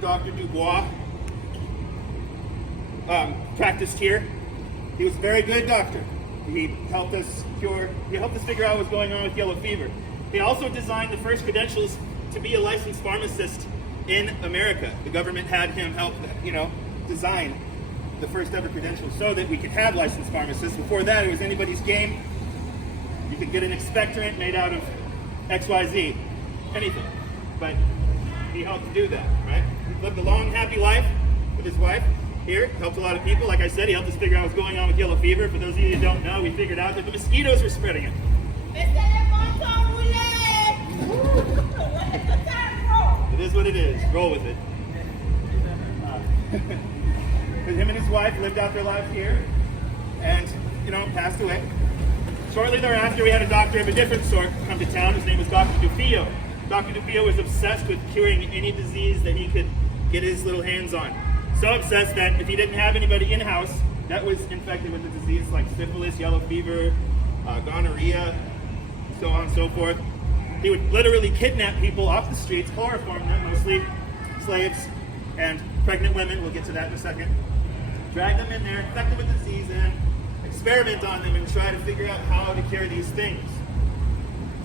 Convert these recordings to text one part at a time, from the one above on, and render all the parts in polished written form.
Dr. Dubois practiced here. He was a very good doctor. He helped us figure out what was going on with yellow fever. He also designed the first credentials to be a licensed pharmacist in America. The government had him help, design the first ever credentials so that we could have licensed pharmacists. Before that, it was anybody's game. You could get an expectorant made out of XYZ, anything. But he helped to do that, right? He lived a long, happy life with his wife here, helped a lot of people. Like I said, he helped us figure out what's going on with yellow fever. For those of you who don't know, we figured out that the mosquitoes were spreading it. It is what it is. Roll with it. But him and his wife lived out their lives here and, passed away. Shortly thereafter, we had a doctor of a different sort come to town. His name was Dr. Dufillo. Dr. Dufillo was obsessed with curing any disease that he could get his little hands on. So obsessed that if he didn't have anybody in-house that was infected with the disease like syphilis, yellow fever, gonorrhea, so on and so forth, he would literally kidnap people off the streets, chloroform them, mostly slaves and pregnant women, we'll get to that in a second, drag them in there, infect them with disease, and experiment on them and try to figure out how to cure these things.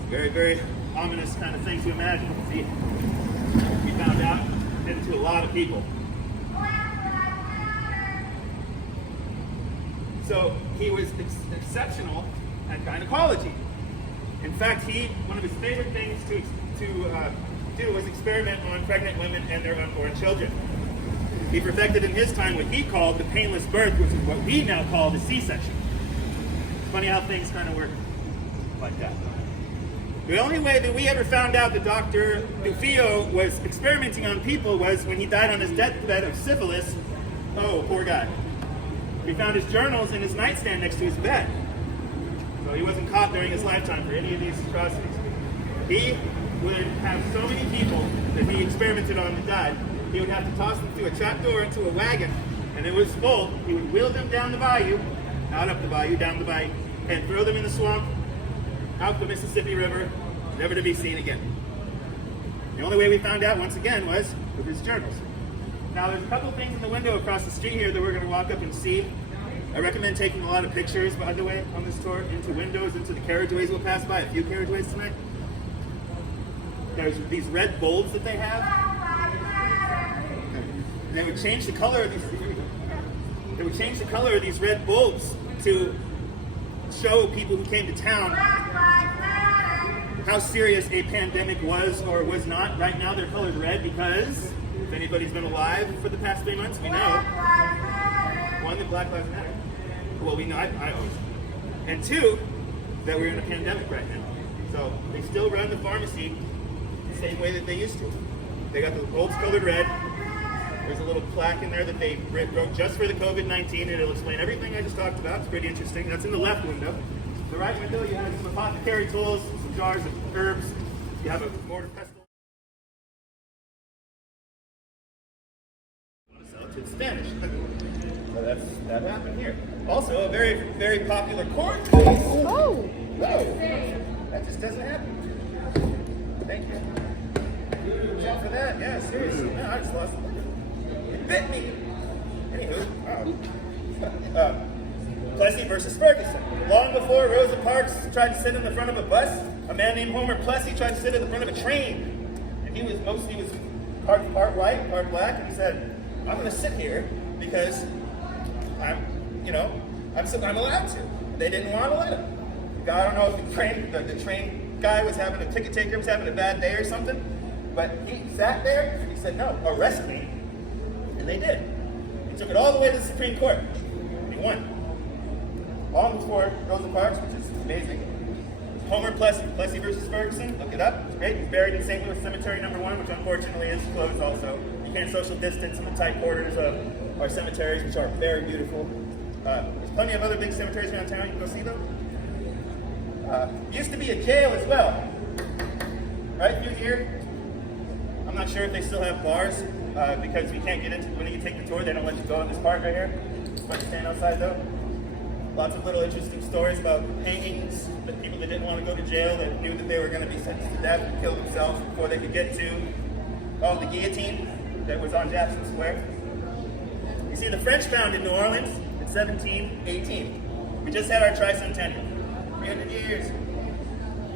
It's very, very ominous kind of thing to imagine. See, we found out it did it to a lot of people. So he was exceptional at gynecology. In fact, one of his favorite things to do was experiment on pregnant women and their unborn children. He perfected in his time what he called the painless birth, which is what we now call the C-section. It's funny how things kind of work like that. The only way that we ever found out that Dr. Dufillo was experimenting on people was when he died on his deathbed of syphilis. Oh, poor guy. We found his journals in his nightstand next to his bed. So he wasn't caught during his lifetime for any of these atrocities. He would have so many people that he experimented on that died, he would have to toss them through a trapdoor into a wagon, and it was full. He would wheel them down the bayou, not up the bayou, down the bayou, and throw them in the swamp, out the Mississippi River, never to be seen again. The only way we found out, once again, was with his journals. Now, there's a couple of things in the window across the street here that we're going to walk up and see. I recommend taking a lot of pictures, by the way, on this tour, into windows, into the carriageways we'll pass by, a few carriageways tonight. There's these red bulbs that they have. And they would change the color of these. They would change the color of these red bulbs to show people who came to town how serious a pandemic was or was not. Right now they're colored red because if anybody's been alive for the past 3 months, we know, one, that Black Lives Matter. Well, we know, I always. And two, that we're in a pandemic right now. So they still run the pharmacy the same way that they used to. They got the bulbs colored red. There's a little plaque in there that they wrote just for the COVID-19, and it'll explain everything I just talked about. It's pretty interesting. That's in the left window. The right window, you have some apothecary tools, some jars of herbs. You have a mortar pestle. So it's Spanish. So that happened here. Also, a very, very popular court case. Oh! That just doesn't happen. Thank you. Watch out for that. Yeah, seriously. No, I just lost it. It bit me. Anywho. Plessy versus Ferguson. Long before Rosa Parks tried to sit in the front of a bus, a man named Homer Plessy tried to sit in the front of a train. And he was part white, part black, and he said, I'm going to sit here because I'm allowed to. They didn't want to let him. I don't know if the train guy was having a ticket taker was having a bad day or something, but he sat there and he said, no, arrest me. And they did. He took it all the way to the Supreme Court. And he won. Long before Rosa Parks, which is amazing. Homer Plessy, Plessy versus Ferguson, look it up, it's great. He's buried in St. Louis Cemetery No. 1, which unfortunately is closed also. You can't social distance in the tight quarters of our cemeteries, which are very beautiful. There's plenty of other big cemeteries around town, you can go see them. Used to be a jail as well. Right through here. I'm not sure if they still have bars, because we can't get into, when you take the tour, they don't let you go in this part right here. But you stand outside though. Lots of little interesting stories about hangings, that people that didn't want to go to jail, that knew that they were going to be sentenced to death and kill themselves before they could get to, the guillotine. that was on Jackson Square. You see, the French founded New Orleans in 1718. We just had our tricentennial, 300 years.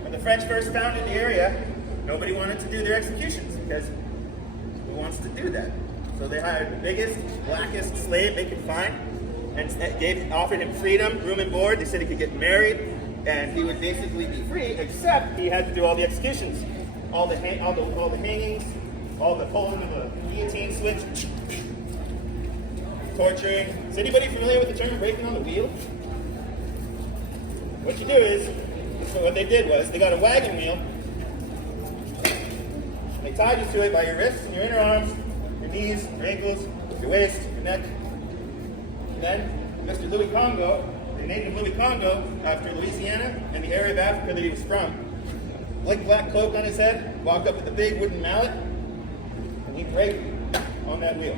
When the French first founded the area, nobody wanted to do their executions because who wants to do that? So they hired the biggest, blackest slave they could find and offered him freedom, room and board. They said he could get married and he would basically be free, except he had to do all the executions, all the hangings, all the pulling of the guillotine switch, torturing. Is anybody familiar with the term breaking on the wheel? What you do is, so what they did was, they got a wagon wheel, they tied you to it by your wrists and your inner arms, your knees, your ankles, your waist, your neck. And then Mr. Louis Congo, they named him Louis Congo after Louisiana and the area of Africa that he was from. Big black cloak on his head, walked up with a big wooden mallet, and he'd break on that wheel.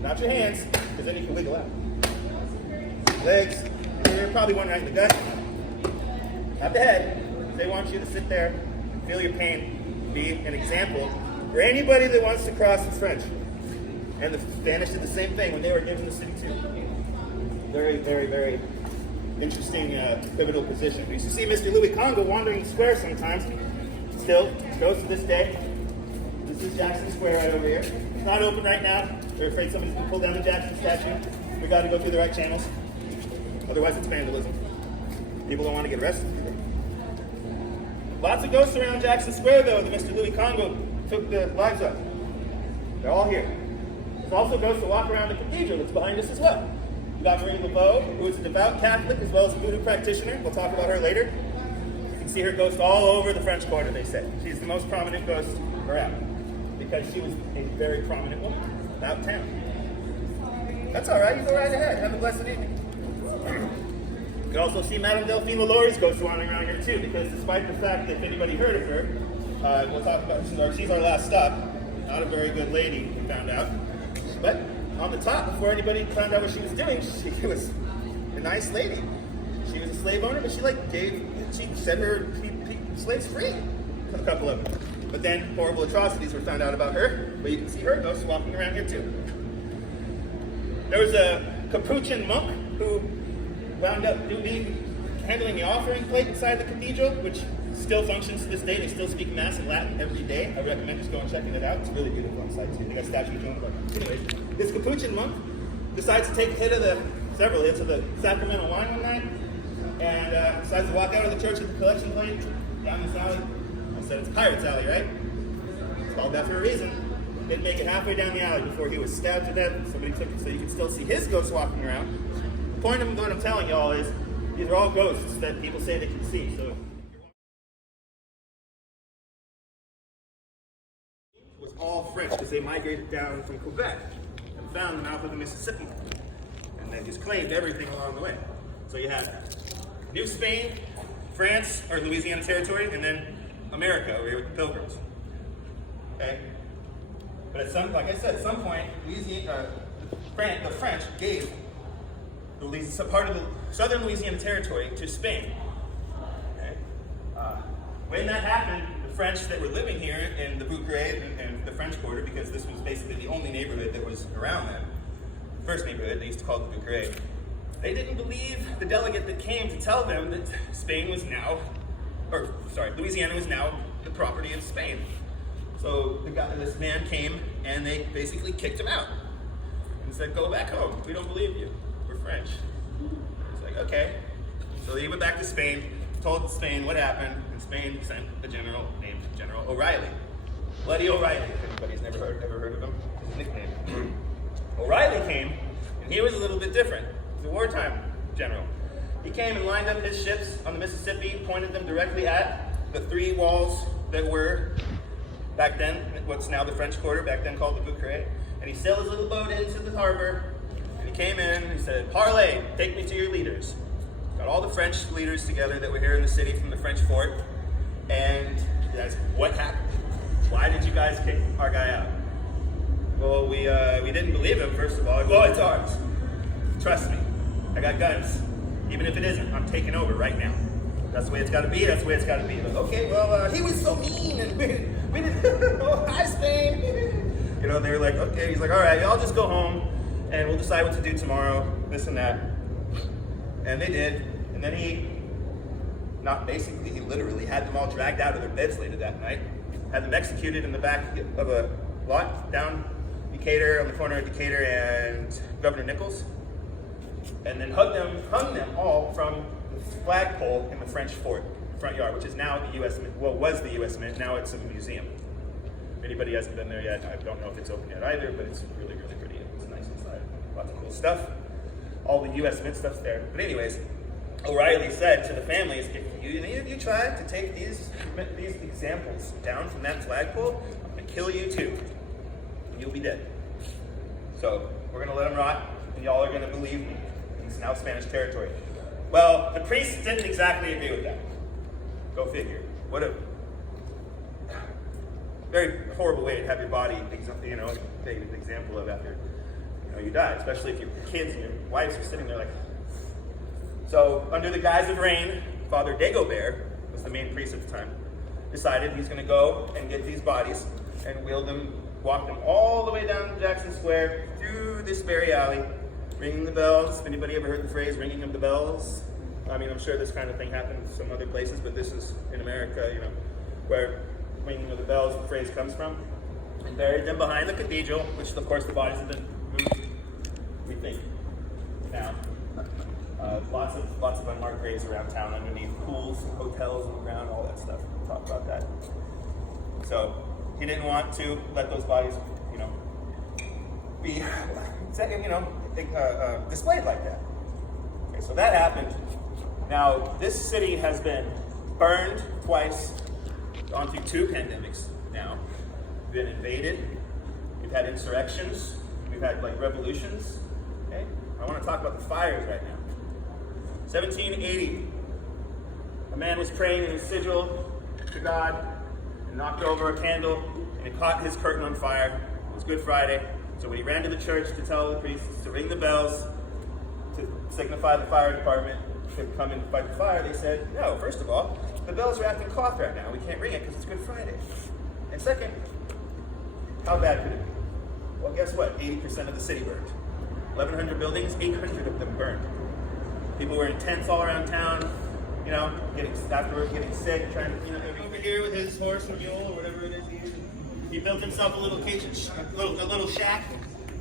Not your hands, because then you can wiggle out. Legs, you're probably one right in the gut. Not the head. They want you to sit there, feel your pain, be an example for anybody that wants to cross the French. And the Spanish did the same thing when they were given the city too. Very, very, very interesting pivotal position. You see Mr. Louis Congo wandering the square sometimes. Still, goes to this day. This is Jackson Square right over here. It's not open right now. We're afraid somebody's going to pull down the Jackson statue. We got to go through the right channels. Otherwise, it's vandalism. People don't want to get arrested. Lots of ghosts around Jackson Square, though, that Mr. Louis Congo took the lives of. They're all here. There's also ghosts that walk around the cathedral that's behind us as well. We got Marie Laveau, who is a devout Catholic as well as a Voodoo practitioner. We'll talk about her later. You can see her ghost all over the French Quarter, they say. She's the most prominent ghost around because she was a very prominent woman about town. That's all right. You go right ahead. Have a blessed evening. You can also see Madame Delphine LaLaurie's ghost wandering around here too, because despite the fact that if anybody heard of her, we'll talk about she's our last stop. Not a very good lady, we found out. But on the top, before anybody found out what she was doing, she was a nice lady. She was a slave owner, but she set her slaves free, a couple of them. But then horrible atrocities were found out about her, but you can see her ghost walking around here too. There was a Capuchin monk who wound up handling the offering plate inside the cathedral, which still functions to this day. They still speak Mass in Latin every day. I recommend just going and checking it out. It's really beautiful on site too. They got statues going on. Anyways, this Capuchin monk decides to take several hits of the sacramental wine one night, and decides to walk out of the church with the collection plate down this alley. I said it's Pirates Alley, right? It's called that for a reason. Didn't make it halfway down the alley before he was stabbed to death. Somebody took it, so you can still see his ghost walking around. The point of what I'm telling y'all is these are all ghosts that people say they can see. So it was all French because they migrated down from Quebec and found the mouth of the Mississippi, and they just claimed everything along the way. So you had New Spain, France, or Louisiana Territory, and then America over here with the Pilgrims. Okay. But like I said, at some point, the French gave part of the southern Louisiana Territory to Spain. Okay? When that happened, the French that were living here in the Boucret and the French Quarter, because this was basically the only neighborhood that was around them, the first neighborhood, they used to call it the Boucret, they didn't believe the delegate that came to tell them that Louisiana was now the property of Spain. So this man came and they basically kicked him out and said, "Go back home. We don't believe you. We're French." It's like, okay. So he went back to Spain, told Spain what happened, and Spain sent a general named General O'Reilly. Bloody O'Reilly, if anybody's ever heard of him, his nickname. O'Reilly came, and he was a little bit different. He's a wartime general. He came and lined up his ships on the Mississippi, pointed them directly at the three walls that were back then, what's now the French Quarter, back then called the Boucret, and he sailed his little boat into the harbor, and he came in, and he said, "Parley, take me to your leaders." Got all the French leaders together that were here in the city from the French fort, and he asked, "What happened? Why did you guys kick our guy out?" "Well, we didn't believe him, first of all." "Well, it's ours. Trust me, I got guns. Even if it isn't, I'm taking over right now. That's the way it's got to be. That's the way it's got to be." But, okay, well, he was so mean, and we didn't. Oh, hi, Spain. You know, they were like, okay. He's like, all right, y'all just go home and we'll decide what to do tomorrow, this and that. And they did. And then he literally had them all dragged out of their beds later that night, had them executed in the back of a lot down Decatur, on the corner of Decatur and Governor Nichols, and then hung them all from the flagpole in the French Fort front yard, which is now the U.S. Mint. Well, was the U.S. Mint. Now it's a museum. If anybody hasn't been there yet, I don't know if it's open yet either, but it's really, really pretty. It's nice inside. Lots of cool stuff. All the U.S. Mint stuff's there. But anyways, O'Reilly said to the families, if any of you try to take these examples down from that flagpole, I'm going to kill you too. And you'll be dead. So we're going to let them rot, and y'all are going to believe me. It's now Spanish territory. Well, the priests didn't exactly agree with that. Go figure. What a very horrible way to have your body, taken an example of after you die, especially if your kids and your wives are sitting there like. So, under the guise of rain, Father Dagobert was the main priest at the time, decided he's going to go and get these bodies and walk them all the way down Jackson Square through this very alley, ringing the bells. Anybody ever heard the phrase "ringing of the bells"? I mean, I'm sure this kind of thing happens some other places, but this is in America, where ringing of the bells, the phrase comes from. And buried them behind the cathedral, which of course the bodies have been moved, we think, now. Lots of unmarked graves around town underneath pools, hotels on the ground, all that stuff. We'll talk about that. So he didn't want to let those bodies, be, displayed like that. Okay, so that happened. Now this city has been burned twice, gone through 2 pandemics now. Been invaded. We've had insurrections. We've had revolutions. Okay, I want to talk about the fires right now. 1780, a man was praying in his sigil to God and knocked over a candle and it caught his curtain on fire. It was Good Friday, so when he ran to the church to tell the priests to ring the bells to signify the fire department to come and fight the fire, they said, no, first of all, the bells are acting cloth right now. We can't ring it because it's Good Friday. And second, how bad could it be? Well, guess what? 80% of the city burned. 1,100 buildings, 800 of them burned. People were in tents all around town, getting sick, trying to, over here with his horse or mule or whatever it is he used. He built himself a little cage, a little shack,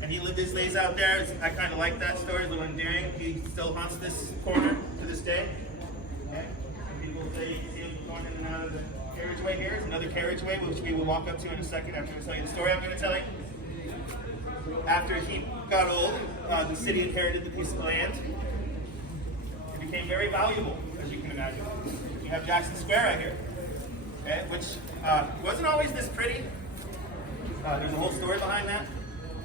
and he lived his days out there. I kind of like that story, a little endearing. He still haunts this corner to this day. Okay? People say you can see him going in and out of the carriageway here. There's another carriageway, which we will walk up to in a second after I tell you the story I'm going to tell you. After he got old, the city inherited the piece of land. Became very valuable, as you can imagine. You have Jackson Square right here, okay, which wasn't always this pretty. There's a whole story behind that.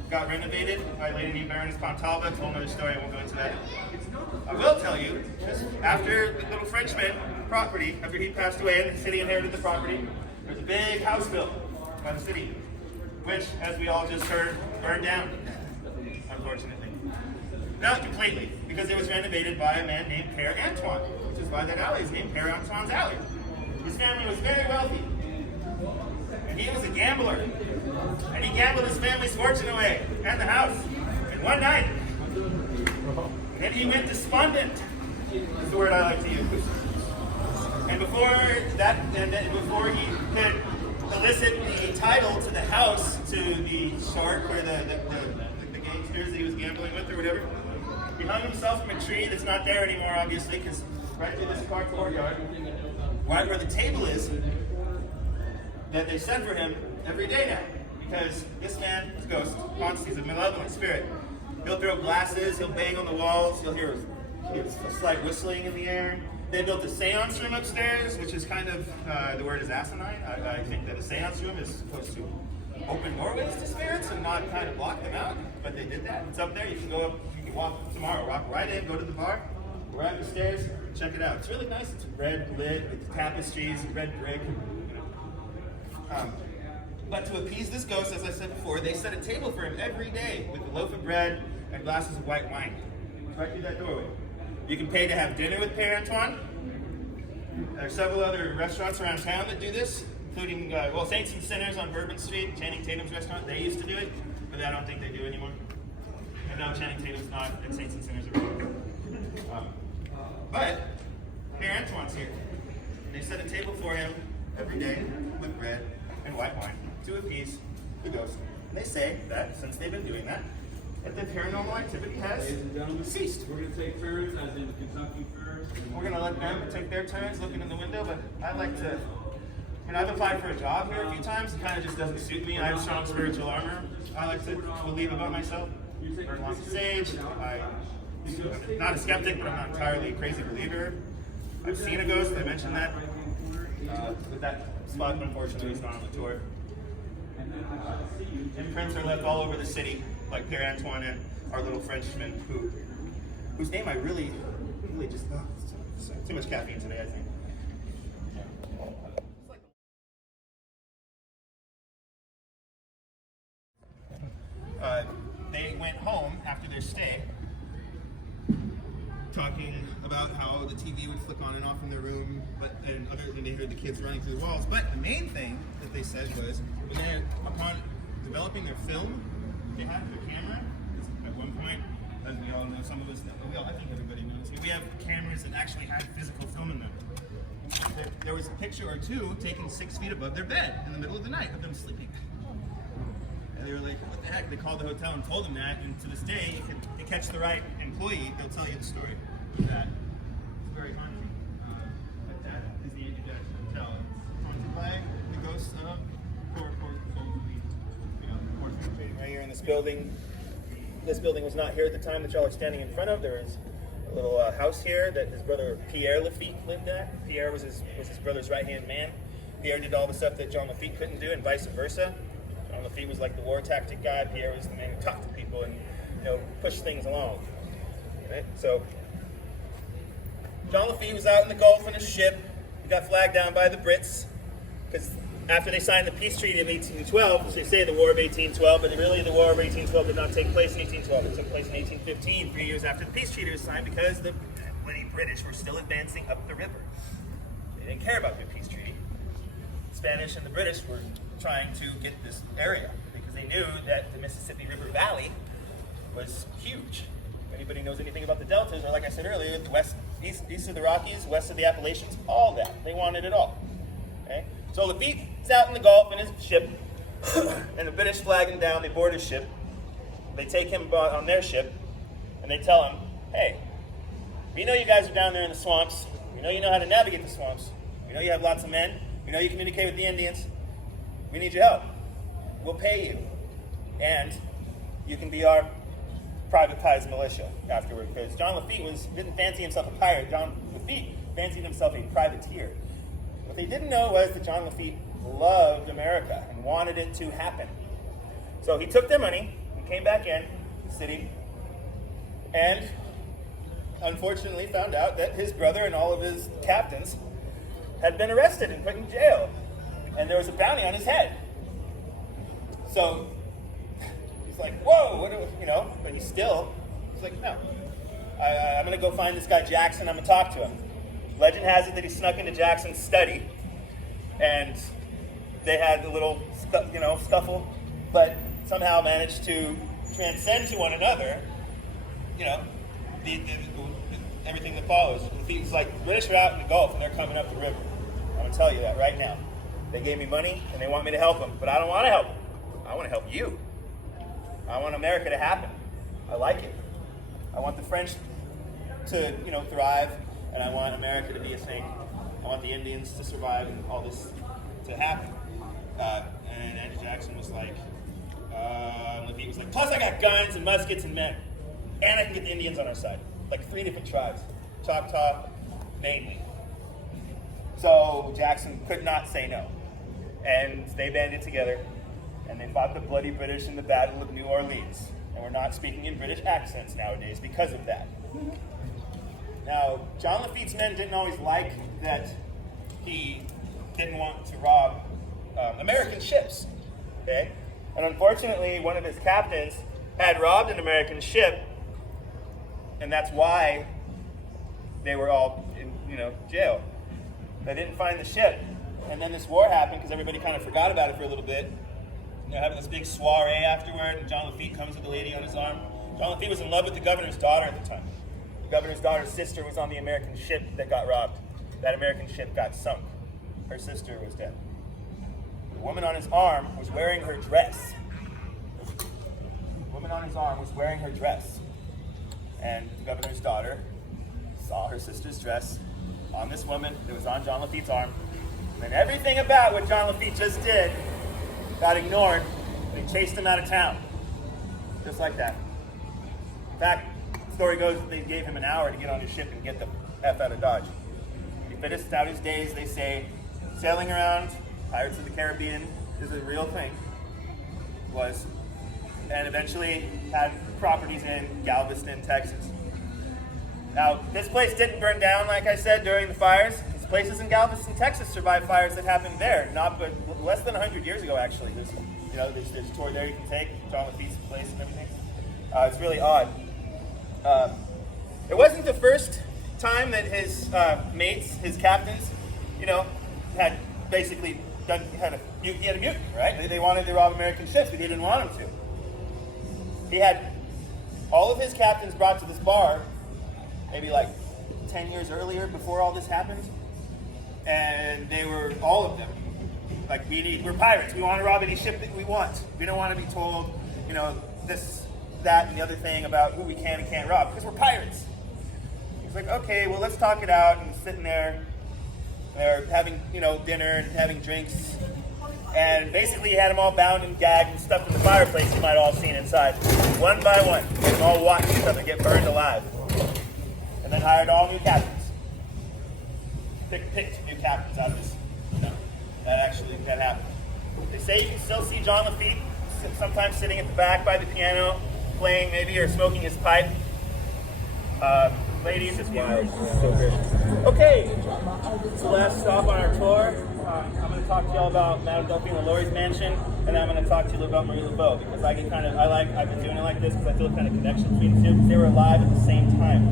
Got renovated by Lady named Baroness Pontalba. It's a whole other story, I won't go into that. I will tell you, after the little Frenchman property, after he passed away and the city inherited the property, there's a big house built by the city, which, as we all just heard, burned down, unfortunately. Not completely, because it was renovated by a man named Père Antoine, which is why that alley is named Père Antoine's Alley. His family was very wealthy, and he was a gambler, and he gambled his family's fortune away and the house in one night. And then he went despondent, is the word I like to use. And before he could elicit the title to the house, to the shark or the gangsters that he was gambling with or whatever, he hung himself from a tree that's not there anymore, obviously, because right through this car courtyard, right where the table is, that they set for him every day now. Because this man is a ghost, he's a malevolent spirit. He'll throw glasses, he'll bang on the walls, you'll hear a slight whistling in the air. They built a seance room upstairs, which is kind of, the word is asinine. I think that a seance room is supposed to open doorways to spirits and not kind of block them out, but they did that. It's up there, you can go up, you can walk tomorrow, walk right in, go to the bar, go right up the stairs, check it out. It's really nice, it's red lit with tapestries, red brick. But to appease this ghost, as I said before, they set a table for him every day with a loaf of bread and glasses of white wine. Right through that doorway. You can pay to have dinner with Père Antoine. There are several other restaurants around town that do this. including, Saints and Sinners on Bourbon Street, Channing Tatum's restaurant. They used to do it, but I don't think they do anymore. And now Channing Tatum's not at Saints and Sinners anymore. But Père Antoine's here. They set a table for him every day with bread and white wine to appease the ghost. And they say that since they've been doing that the paranormal activity has ceased. We're going to take turns, as in the Kentucky Fair. We're going to let them take their turns looking in the window, but I like to, I've applied for a job here a few times. It kind of just doesn't suit me. I have strong spiritual armor. I like to believe about myself. Burn lots of sage. I'm not a skeptic, but I'm not entirely a crazy believer. I've seen a ghost. I mentioned that. But that spot, unfortunately, is not on the tour. Imprints are left all over the city, like Père Antoine and our little Frenchman, whose name I really just, too much caffeine today, I think. They went home after their stay, talking about how the TV would flick on and off in their room, and they heard the kids running through the walls. But the main thing that they said was, upon developing their film, they had their camera. At one point, as we all know, some of us, I think everybody knows, we have cameras that actually had physical film in them. There was a picture or two taken 6 feet above their bed in the middle of the night of them sleeping. And they were like, what the heck? They called the hotel and told them that, and to this day, if they catch the right employee, they'll tell you the story of that. It's very haunting. But that is the Andrew Jackson Hotel. It's haunted by the ghosts of right here in this building. This building was not here at the time that y'all are standing in front of. There was a little house here that his brother Pierre Lafitte lived at. Pierre was his brother's right-hand man. Pierre did all the stuff that John Lafitte couldn't do, and vice versa. John Lafitte was like the war tactic guy. Pierre was the man who talked to people and pushed things along. Right? So John Lafitte was out in the Gulf on a ship. He got flagged down by the Brits because after they signed the peace treaty of 1812, they say the War of 1812, but really the War of 1812 did not take place in 1812. It took place in 1815, 3 years after the peace treaty was signed, because the British were still advancing up the river. They didn't care about the peace treaty. The Spanish and the British were trying to get this area because they knew that the Mississippi River Valley was huge. If anybody knows anything about the deltas, or like I said earlier, the east of the Rockies, west of the Appalachians, all that. They wanted it all. Okay? So Lafitte is out in the Gulf in his ship, and the British flag him down. They board his ship. They take him on their ship, and they tell him, hey, we know you guys are down there in the swamps. We know you know how to navigate the swamps. We know you have lots of men. We know you communicate with the Indians. We need your help. We'll pay you. And you can be our privatized militia afterward. Because John Lafitte didn't fancy himself a pirate. John Lafitte fancied himself a privateer. What they didn't know was that John Lafitte loved America and wanted it to happen. So he took their money and came back in the city and unfortunately found out that his brother and all of his captains had been arrested and put in jail. And there was a bounty on his head. So he's like, whoa, but he's like, no. I'm going to go find this guy Jackson. I'm going to talk to him. Legend has it that he snuck into Jackson's study, and they had a little, scuffle, but somehow managed to transcend to one another. Everything that follows. It's like the British are out in the Gulf and they're coming up the river. I'm gonna tell you that right now. They gave me money and they want me to help them, but I don't want to help them. I want to help you. I want America to happen. I like it. I want the French to, thrive. And I want America to be a thing. I want the Indians to survive and all this to happen. And Andrew Jackson was like, Lafitte was like, plus I got guns and muskets and men. And I can get the Indians on our side. Like 3 different tribes. Choctaw, mainly. So Jackson could not say no. And they banded together. And they fought the bloody British in the Battle of New Orleans. And we're not speaking in British accents nowadays because of that. Now, John Lafitte's men didn't always like that he didn't want to rob American ships, okay? And unfortunately, one of his captains had robbed an American ship, and that's why they were all in, jail. They didn't find the ship, And then this war happened because everybody kind of forgot about it for a little bit. They're having this big soiree afterward, and John Lafitte comes with the lady on his arm. John Lafitte was in love with the governor's daughter at the time. The governor's daughter's sister was on the American ship that got robbed. That American ship got sunk. Her sister was dead. The woman on his arm was wearing her dress. The woman on his arm was wearing her dress. And the governor's daughter saw her sister's dress on this woman that was on John Lafitte's arm. And everything about what John Lafitte just did got ignored. They chased him out of town. Just like that. In fact, the story goes that they gave him an hour to get on his ship and get the F out of Dodge. He finished out his days, they say, sailing around. Pirates of the Caribbean is a real thing. Was. And eventually had properties in Galveston, Texas. Now, this place didn't burn down, like I said, during the fires. These places in Galveston, Texas survived fires that happened there, not but less than 100 years ago, actually. There's a tour there you can take, John Lafitte's place and everything. It's really odd. It wasn't the first time that his mates, his captains, had basically he had a mutiny, right? They wanted to rob American ships, but he didn't want them to. He had all of his captains brought to this bar, maybe like 10 years earlier, before all this happened, and they were, all of them, like, we're pirates, we want to rob any ship that we want. We don't want to be told, this, that, and the other thing about who we can and can't rob, because we're pirates. He's like, okay, well, let's talk it out, and sitting there, they're having, dinner and having drinks, and basically he had them all bound and gagged and stuffed in the fireplace you might all have seen inside, one by one, and all watched each other get burned alive. And then hired all new captains. Picked new captains out of this. That happened. They say you can still see John Lafitte sometimes sitting at the back by the piano, playing maybe, or smoking his pipe. Ladies, it's wild. So great. Okay, it's the last stop on our tour. I'm going to talk to y'all about Madame Delphine LaLaurie's mansion, and then I'm going to talk to you about Marie Laveau, because I've been doing it like this because I feel a kind of connection between the two, because they were alive at the same time.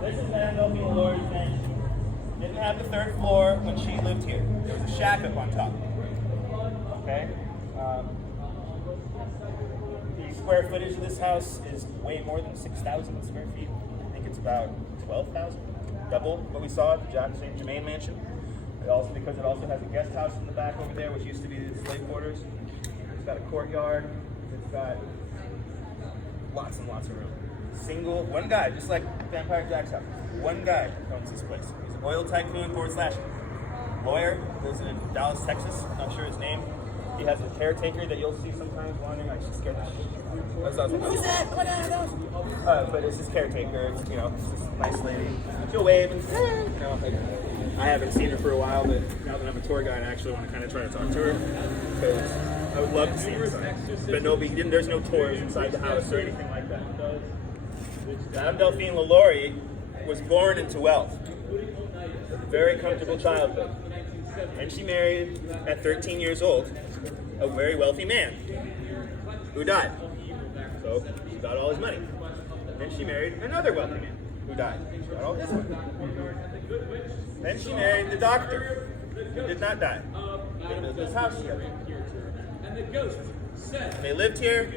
This is Madame Delphine LaLaurie's mansion. Didn't have the third floor when she lived here. There was a shack up on top. Okay? The square footage of this house is way more than 6,000 square feet. I think it's about 12,000. Double what we saw at the Jacques St. Germain mansion. Because it also has a guest house in the back over there, which used to be the slave quarters. It's got a courtyard. It's got lots and lots of room. One guy, just like Vampire Jack's house, one guy owns this place. He's an oil tycoon / lawyer, lives in Dallas, Texas. Not sure his name. He has a caretaker that you'll see sometimes wandering. I should scare the shit. Who's that? What are those? But it's his caretaker. It's this nice lady. She'll wave and I haven't seen her for a while, but now that I'm a tour guide, I actually want to kind of try to talk to her, because I would love to see her. But there's no tours inside the house or anything like that. Madame Delphine LaLaurie was born into wealth, a very comfortable childhood, and she married at 13 years old a very wealthy man who died. So she got all his money. Then she married another wealthy man who died. She got all his money. Then she married the doctor who did not die. They built this house together. They lived here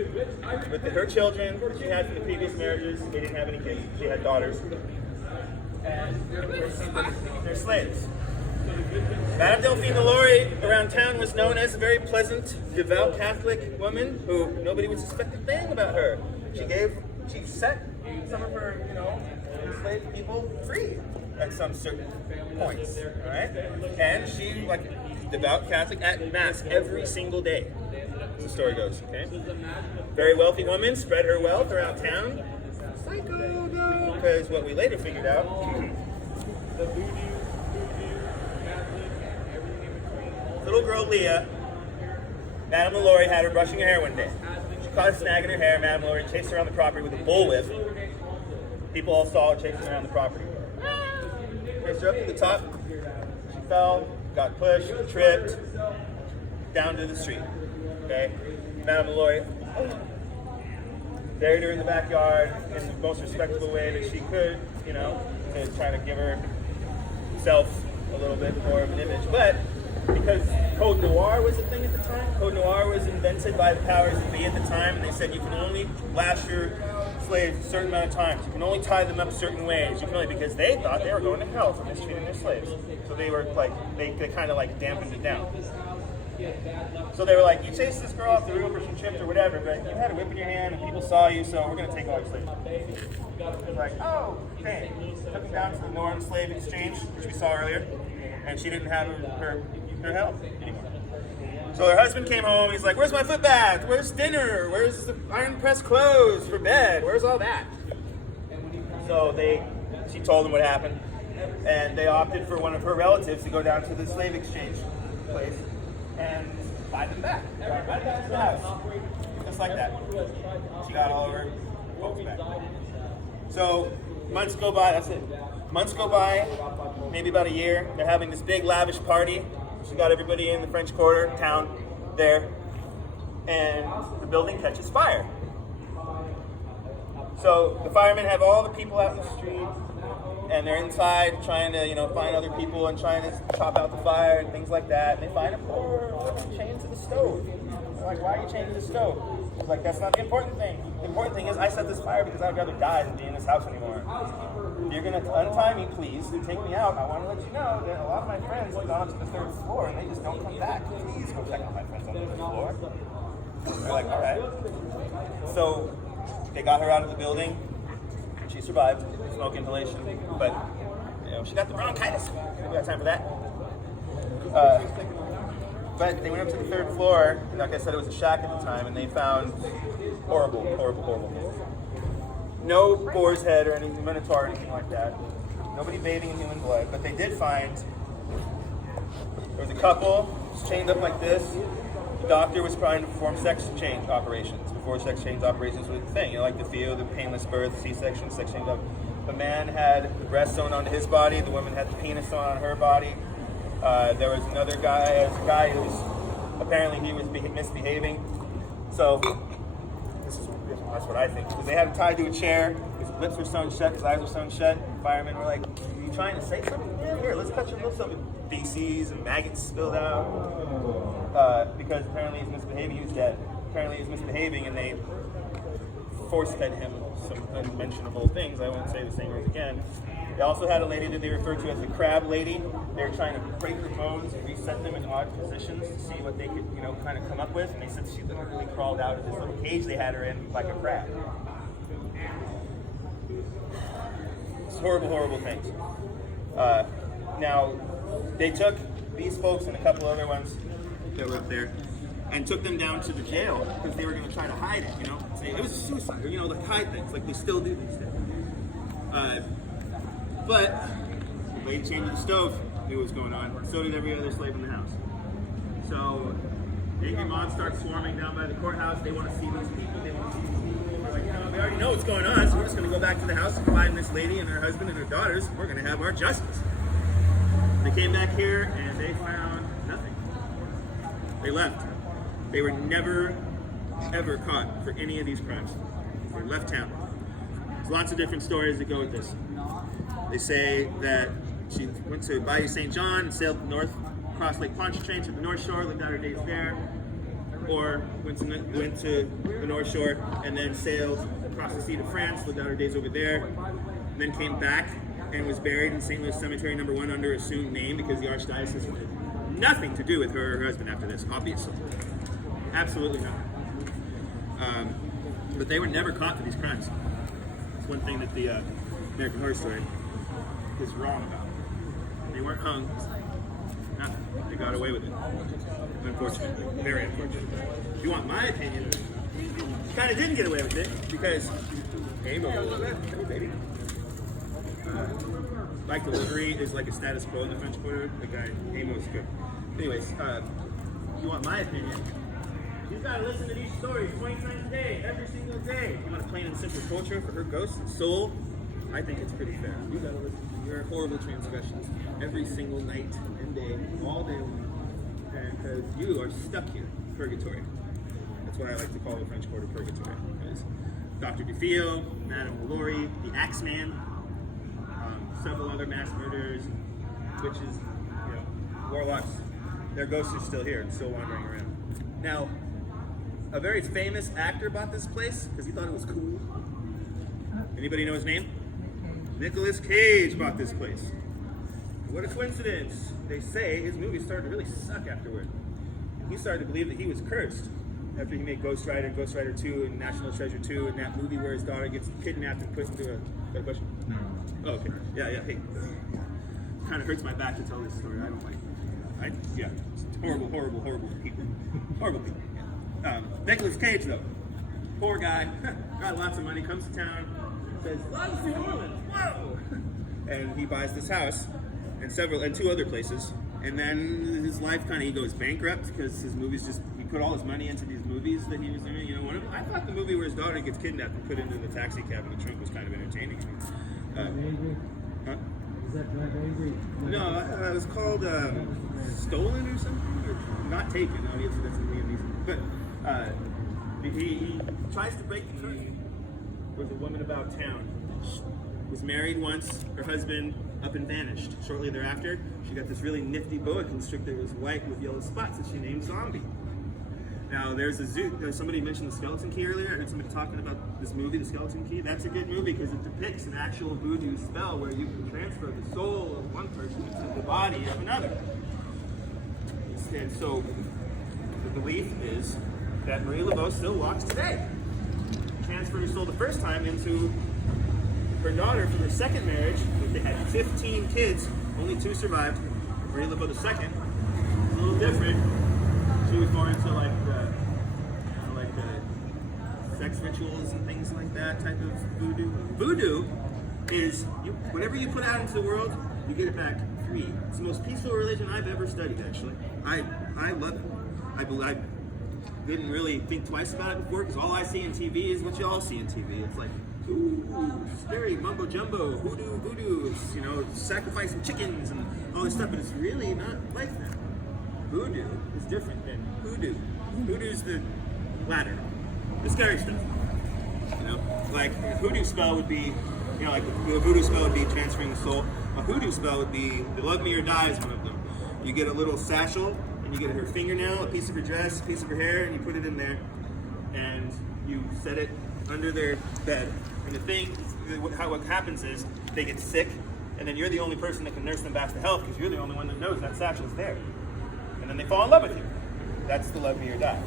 with her children she had from the previous marriages. They didn't have any kids. She had daughters. And they're slaves. Madame Delphine LaLaurie around town was known as a very pleasant, devout Catholic woman who nobody would suspect a thing about her. She set some of her, enslaved people free at some certain points, all right? And she, like devout Catholic, at Mass every single day, as the story goes, okay? Very wealthy woman, spread her wealth around town. Psycho, though, because what we later figured out, the Voodoo, Catholic, everything in between. Little girl Leah, Madame LaLaurie had her brushing her hair one day. She caught a snag in her hair. Madame LaLaurie chased her around the property with a bullwhip. People all saw her chasing around the property. Chased her up to the top. She fell, got pushed, tripped, down to the street. Okay? Madame LaLaurie buried her in the backyard in the most respectable way that she could, to try to give herself a little bit more of an image. But because Code Noir was a thing at the time, Code Noir was invented by the powers that be at the time, and they said you can only lash your slaves a certain amount of times. You can only tie them up certain ways. You can only, because they thought they were going to hell for mistreating their slaves. So they were like, they kind of like dampened it down. So they were like, you chased this girl off the roof or she tripped or whatever, but you had a whip in your hand and people saw you, so we're going to take all your slaves. It was like, oh, okay. Took them down to the Norm slave exchange, which we saw earlier, and she didn't have her help anymore. So her husband came home, he's like, where's my foot bath? Where's dinner? Where's the iron pressed clothes for bed? Where's all that? So she told them what happened, and they opted for one of her relatives to go down to the slave exchange place and buy them back. Right back to the house. Just like that. She got all of her folks back. So months go by, that's it. Months go by, maybe about a year. They're having this big lavish party. She got everybody in the French Quarter town there, and the building catches fire. So the firemen have all the people out in the street, and they're inside trying to, find other people and trying to chop out the fire and things like that. And they find a poor woman chained to the stove. They're like, why are you chained to the stove? He's like, that's not the important thing. The important thing is I set this fire because I'd rather die than be in this house anymore. If you're going to untie me, please, and take me out, I want to let you know that a lot of my friends have gone up to the 3rd floor and they just don't come back. Please go check on my friends on the 3rd floor. They're like, all right. So they got her out of the building. She survived smoke inhalation, but she got the bronchitis. We got time for that. But they went up to the 3rd floor, and like I said, it was a shack at the time, and they found horrible things. No boar's head or anything, minotaur or anything like that. Nobody bathing in human blood, but they did find there was a couple chained up like this. The doctor was trying to perform sex change operations before sex change operations was a thing. Like the FEO, the painless birth, C-section, sex change. The man had the breast sewn onto his body. The woman had the penis sewn on her body. There was another guy, who was apparently he was misbehaving. So that's what I think. Because they had him tied to a chair. His lips were sewn shut. His eyes were sewn shut. Firemen were like, "Are you trying to say something? Yeah, here, let's cut your lips open." Feces and maggots spilled out because apparently he's misbehaving. He was dead. Apparently he's misbehaving, and they force-fed him some unmentionable things. I won't say the same words again. They also had a lady that they referred to as the crab lady. They were trying to break her bones and reset them in odd positions to see what they could, kind of come up with. And they said she literally crawled out of this little cage they had her in like a crab. It's horrible things. Now, they took these folks and a couple other ones that were up there and took them down to the jail because they were going to try to hide it, Say it was a suicide, or, like hide things, like they still do these days. But the lady chained to the stove knew what was going on. So did every other slave in the house. So angry mobs start swarming down by the courthouse. They want to see these people. They're like, we already know what's going on, so we're just going to go back to the house and find this lady and her husband and her daughters. We're going to have our justice. They came back here and they found nothing. They left. They were never, ever caught for any of these crimes. They left town. There's lots of different stories that go with this. They say that she went to Bayou St. John and sailed north across Lake Pontchartrain to the North Shore, lived out her days there, or went to the North Shore and then sailed across the sea to France, lived out her days over there, and then came back and was buried in St. Louis Cemetery No. 1 under assumed name because the Archdiocese had nothing to do with her or her husband after this, obviously. Absolutely nothing. But they were never caught for these crimes. It's one thing that the American Horror Story is wrong about. They weren't hung. Nothing. They got away with it. Unfortunately. Very unfortunate. If you want my opinion, kind of didn't get away with it because hey baby. Like delivery is like a status quo in the French Quarter. The guy Amos is good. Anyways, if you want my opinion, you've got to listen to these stories 20 times a day, every single day. If you want to plain and simple torture for her ghost and soul, I think it's pretty fair. You got to listen to your horrible transgressions every single night and day, all day long, because you are stuck here, purgatory. That's what I like to call the French Quarter purgatory. Because Dr. Dufio, Madame LaLaurie, the Axeman, several other mass murderers, witches, warlocks, their ghosts are still here and still wandering around. Now, a very famous actor bought this place because he thought it was cool. Anybody know his name? Nicolas Cage bought this place. What a coincidence. They say his movies started to really suck afterward. He started to believe that he was cursed after he made Ghost Rider, Ghost Rider 2, and National Treasure 2, and that movie where his daughter gets kidnapped and put into a... Got a question? No. Oh, okay. Yeah, hey. Kind of hurts my back to tell this story. I don't like it. Yeah. It's horrible people. Horrible people. Yeah. Nicolas Cage, though. Poor guy. Got lots of money, comes to town, says, "Loves New Orleans, whoa!" And he buys this house and two other places. And then his life he goes bankrupt because his movies he put all his money into these movies that he was doing. You know, I thought the movie where his daughter gets kidnapped and put into the taxi cab in the trunk was kind of entertaining. Huh? Is that Drive Angry? No, it was called Stolen or something, or Not Taken. Obviously, that's a Liam Neeson. But he tries to break the curse. Was a woman about town. Was married once. Her husband up and vanished. Shortly thereafter, she got this really nifty boa constrictor that was white with yellow spots that she named Zombie. Now, there's a zoo. Somebody mentioned The Skeleton Key earlier. I heard somebody talking about this movie, The Skeleton Key. That's a good movie because it depicts an actual voodoo spell where you can transfer the soul of one person into the body of another. And so, the belief is that Marie Laveau still walks today. Transferred her soul the first time into her daughter from her second marriage. They had 15 kids, only 2 survived. Marie Laveau the second, a little different. She was more into like the sex rituals and things like that type of voodoo. Voodoo is whatever you put out into the world, you get it back free. It's the most peaceful religion I've ever studied. Actually, I love it. I didn't really think twice about it before because all I see in TV is what you all see in TV. It's like, ooh, scary mumbo jumbo, voodoo, it's, sacrificing chickens and all this stuff, but it's really not like that. Voodoo is different than hoodoo. Hoodoo's the latter, the scary stuff. Like a hoodoo spell would be, like a voodoo spell would be transferring the soul. A hoodoo spell would be the Love Me or Die is one of them. You get a little satchel, and you get her fingernail, a piece of her dress, a piece of her hair, and you put it in there, and you set it under their bed. And what happens is they get sick, and then you're the only person that can nurse them back to health because you're the only one that knows that satchel's there. And then they fall in love with you. That's the Love Me or Die.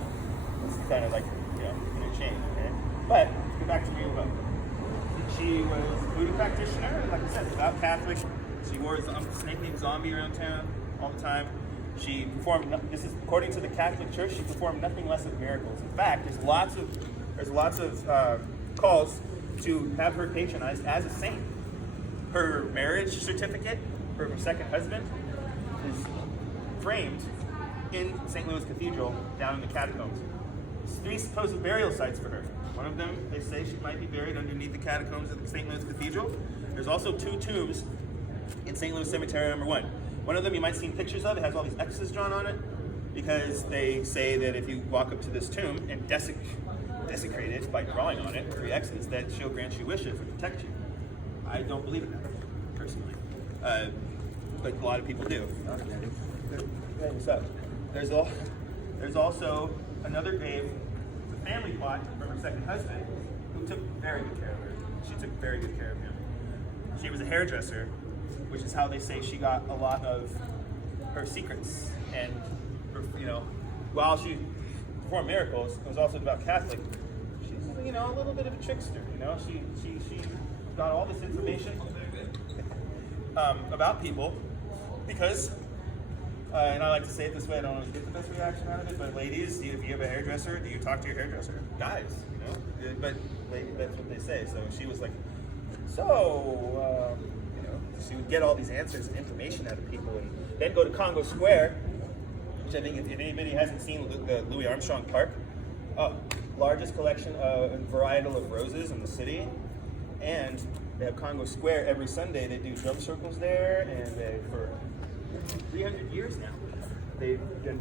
It's kind of like, interchange, okay? But, let's get back to Marie Laveau. She was a voodoo practitioner, like I said, devout Catholic. She wore a snake named Zombie around town all the time. She performed, this is according to the Catholic Church, she performed nothing less than miracles. In fact, there's lots of calls to have her patronized as a saint. Her marriage certificate for her second husband is framed in St. Louis Cathedral down in the catacombs. There's 3 supposed burial sites for her. One of them, they say she might be buried underneath the catacombs of the St. Louis Cathedral. There's also 2 tombs in St. Louis Cemetery number 1. One of them you might have seen pictures of. It has all these X's drawn on it because they say that if you walk up to this tomb and desecrate it by drawing on it 3 X's, that she'll grant you wishes and protect you. I don't believe in that, personally. But a lot of people do. So, there's also another grave, the family plot from her second husband, who took very good care of her. She took very good care of him. She was a hairdresser, which is how they say she got a lot of her secrets. And, while she performed miracles, it was also devout Catholic. She's, a little bit of a trickster. She got all this information about people because, and I like to say it this way, I don't always get the best reaction out of it, but ladies, if you have a hairdresser, do you talk to your hairdresser? Guys, but ladies, that's what they say. So she was like, she would get all these answers and information out of people, and then go to Congo Square, which I think if anybody hasn't seen the Louis Armstrong Park, largest collection and varietal of roses in the city, and they have Congo Square every Sunday. They do drum circles there, and for 300 years now, they've done,